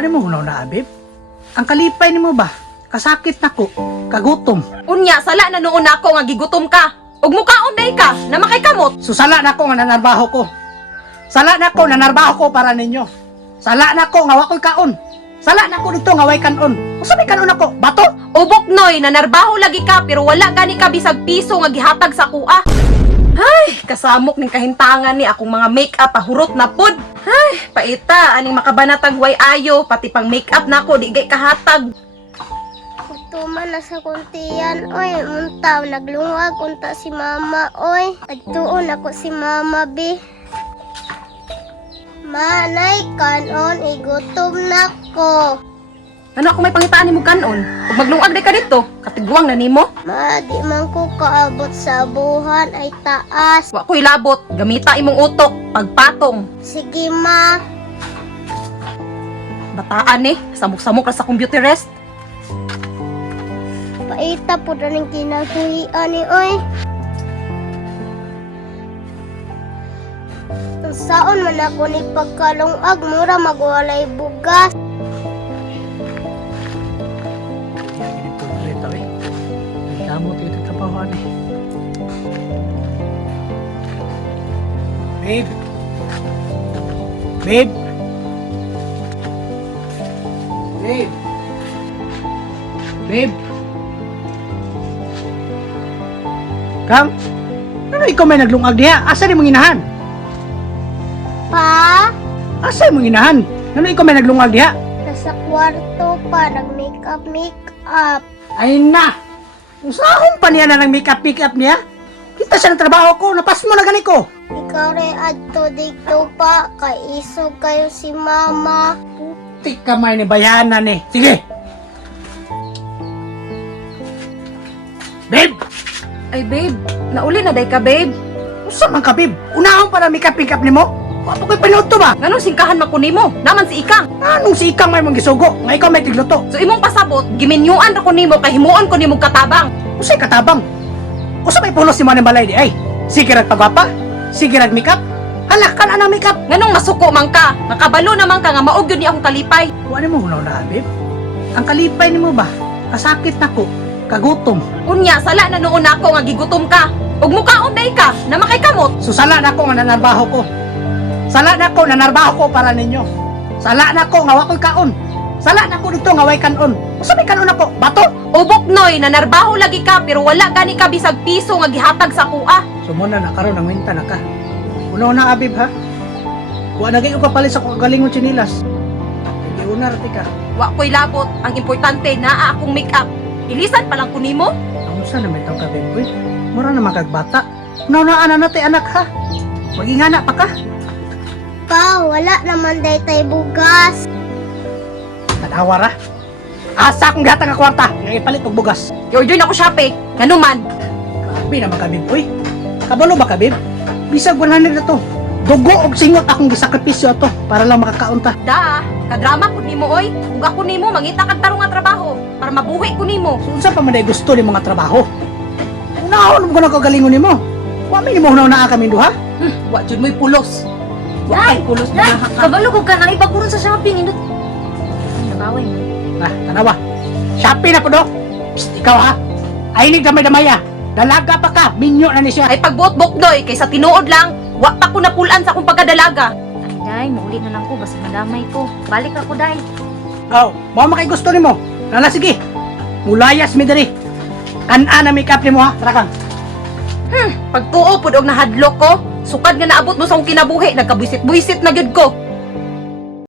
Wala mo hunaw na, Abib? Ang kalipay ni mo ba? Kasakit na ko, kagutom. Unya, sala na noon ako nga gigutom ka. Ug mukaon day ka, na makaikamot. Susala na ko nga nanarbaho ko. Sala na ko, nanarbaho ko para ninyo. Sala na ko, nga wako'y kaon. Sala na ko dito, nga way kanon. Usabi kanon ako, bato? Ubok noy, nanarbaho lagi ka pero wala gani ka bisag piso nga gihatag sa kuha. Ay, kasamok ning kahintangan ni akong mga make-up pahurot na pod. Ay, paita aning makabanatag way ayo pati pang make-up nako di gay kahatag. Tuman na sa kuntiyan, oy, muntaw, naglungag, unta si mama, oy. Agtuon ako si mama, bi. Manay, kanon, igutom na ko. Ano ako may pangitaan nimo kanon? Ug maglungag day ka dito, katigwang na nimo. Ma, di man ko kaabot sa buhan, ay taas. Wa ko'y labot, gamita imong utok, pagpatong. Sige, ma. Bataan eh, samok-samok ka sa computer rest. Paita po na ng kinahuhian ni, oy. Ang saon man ako ni pagkalungag, mura magwalay bugas. Ganito ulit, eh. May damot ito trabahoan eh. Babe! Babe! Babe! Babe! Kang? Ano ikaw may naglungag diha? Asa di mong inahan? Pa, Asa mong inahan? Ano ikaw may naglungag diha? nasa kwarto pa, nag-makeup. Ay na! Usahon pa niya na ng make-up niya? Kita siya ng trabaho ko, napas mo na gani ko! Ikaw rin adto dito pa, kay isog kayo si mama. Tik kamay ni bayanan eh. Sige! Babe! Ay babe, nauli na day ka babe. Usa man ka, babe? Unahon para make-up ni mo? Wapo ko'y panuto ba? Nganong singkahan man ko nimo? Naman si Ikang. Anong si Ikang may mong gisugo? Nga ikaw may tigluto. So imong pasabot, giminyuan ra ko nimo kay himuon ko nimo katabang. Usay katabang. Usa may pulos si Manang Balay di ay. Sige rag pagwapa? Sige rag make-up? Halak ka na ng make-up. Nganong masuko man ka? Nakabalo naman ka nga maog yun ni akong kalipay. Wala mo hunaw na, babe? Ang kalipay ni mo ba? Kasakit na ko. Kagutom. Unya, sala na noon ako nga gigutom ka. Ug mukaon day ka, na makaikamot. Susala na ko nga nanarbaho ko. Sala na ko, nanarbaho ko para ninyo. Sala na ko, nga wako'y kaon. Sala na ko dito, nga way kanon. Usabi kanon ako, bato? Ubok noy, nanarbaho lagi ka pero wala gani ka bisag piso nga gihatag sa kuha. Sumuna na karon ng minta na ka. Unaw na, Abib, ha? Wa na kayo kapalit sa kagalingon chinilas. Hindi una rati ka. Wa ko'y labot, ang importante naa akong make-up. Ilisan pa lang ko nimo. Ang usa na may tawag ka, babe, boy. Mura na makagbata. Unaw na, natin, anak, ha? Magingana pa ka. Pa, wala naman day tay bugas. Tanawa ra. Asa akong gata nga kwarta. Nga ipalit og bugas. I-order na ko Shopee. Ngano man? Grabe naman ka, babe, boy. Kabalo ba ka, babe? Bisag 100 na to. Dugo og singot akong gisakripisyo ato para lang makakaunta. Da, kadrama ko nimo oy. Ug ako nimo mangita kag tarong nga trabaho para mabuhi ko nimo. So, unsa pa man ay gusto ni mga trabaho? Unahon mo ko na kagalingon nimo. Wa may nimo na kami duha. Wa jud mo'y pulos. Wa kay pulos na ka. Kabalo ko ka nang ipagkurot sa shopping indot. Nagaway mo. Ah, tanawa. Shopee na po do. Psst, ikaw ha. Ainig damay-damay ah. Dalaga pa ka, minyo na ni siya. Ay pagbuot-bok doy kay sa tinuod lang, wa pa ko napulan sa akong pagkadalaga. Ay, day, mauli na lang ko. Basta madamay ko. Balik ako, day. Oh, mao makay gusto nimo. Nala sige. Mulayas mi diri. Kan-an na make-up nimo ha. Tara kang. Pagtuo pud og nahadlok ko, sukad nga naabot mo sa akong kinabuhi, nagkabuisit-buisit na gyud ko.